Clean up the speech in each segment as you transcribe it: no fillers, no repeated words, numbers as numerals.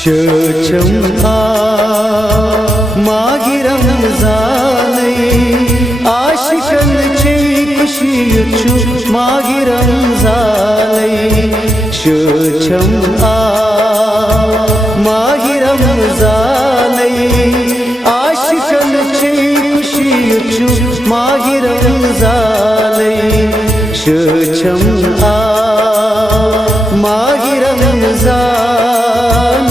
शोचम माहि रमजानै आशिकन छे खुशी छु माहि रमजानै शोचम माहि रमजानै आशिकन छे खुशी छु माहि रमजानै शोचम माहि रमजान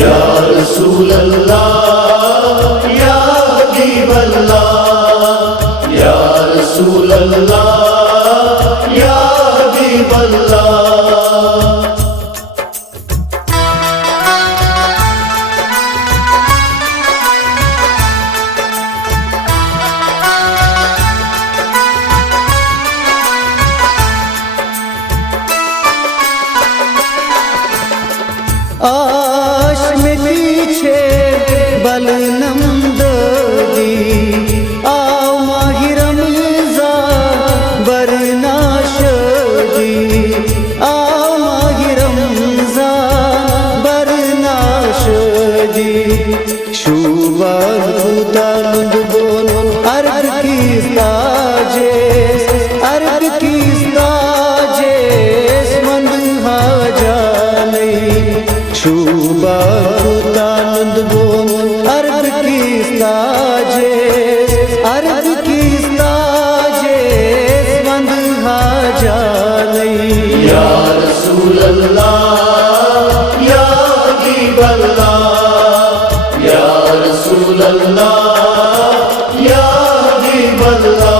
या रसूल अल्लाह या हबीब अल्लाह या रसूल अल्लाह या हबीब अल्लाह। आश में पीछे बलनम ददी आओ माहि रमजान बरना शदी आओ माहि रमजान बरना शदी शुबान खुदानंद बोलो अर्ग की ताजे अर्ग की ताजे मंद हाजानी शुभा खुदानंद बोल अर्ग की ताजे अर्ग की ताजे मंद हाजानी या रसूल अल्लाह या हबीब अल्लाह या रसूल अल्लाह या हबीब अल्लाह।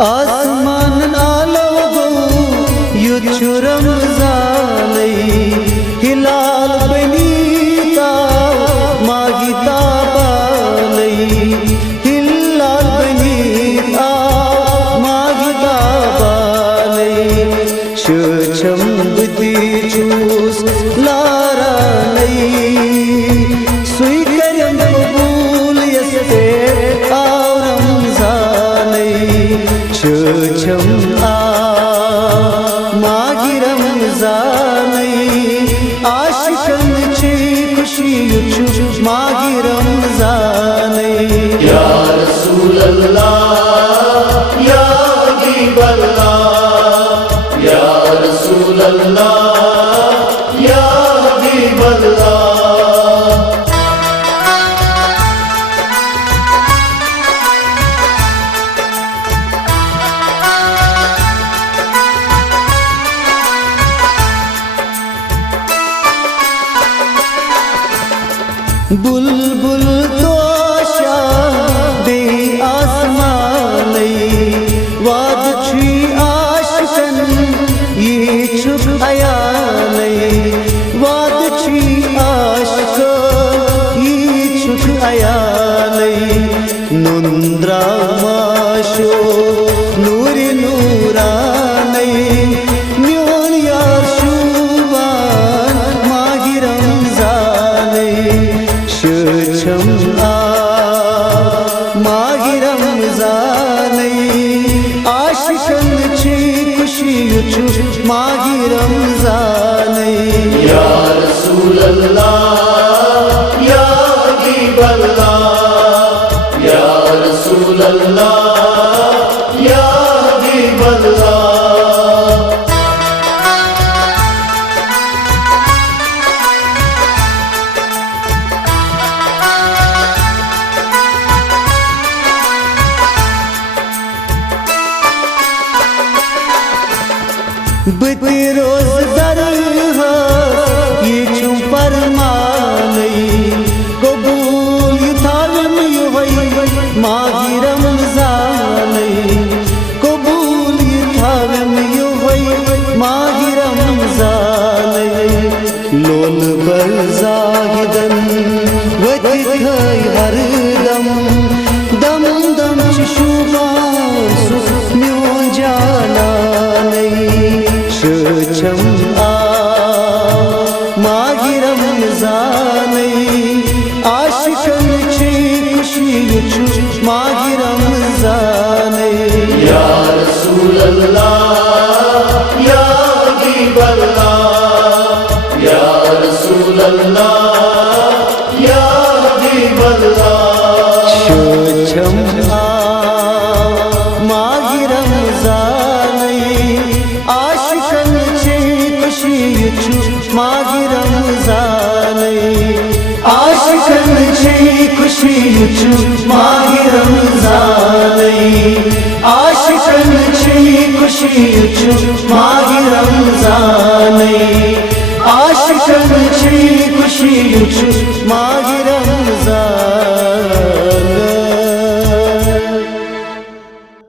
आसमान आलो युछु रमजानै हिलाल बनीता मागिता बानै हिलाल बनीता मागिता बानै शोचम बुद्धि चूस लारा नै स्वीकरम कबूल यस्ते आओ रमजानै शोचम माहि रमजानै आशिकन छे खुशी छु माहि रमजानै या रसूल अल्लाह या हबीब अल्लाह या रसूल अल्लाह या हबीब अल्लाह। बुलबुल तोशा दे आसमानै वाद छी आशिकन ये छुप अयानै वाद छी आशिक ये छुप अयानै नुंद्रा माशो नूरी नूरानै म्योन यार शुबान माहि रमजानै शोचम माहि रमजानै आशिकन छे खुशी छु माहि रमजानै या रसूल अल्लाह या हबीब अल्लाह या रसूल अल्लाह या हबीब अल्लाह। बति रोज दर ये छु परमानै कबूल थालम योई माहि रमजानै कबूल थालम योई माहि रमजानै लोल बर जाहिदन वति थई हरदम दम दम शुबान सुख म्यो जाना शोचम अल्लाह या हबीब अल्लाह या रसूल अल्लाह या हबीब अल्लाह शोछम माहि रमज़ानई आशिकन छे खुशी छु माहि रमज़ानई आशिकन छे खुशी छु माहि रमज़ानई आशिकन छे खुशी छु माहि रमज़ानई आशिकन छे खुशी छु माहि रमज़ान।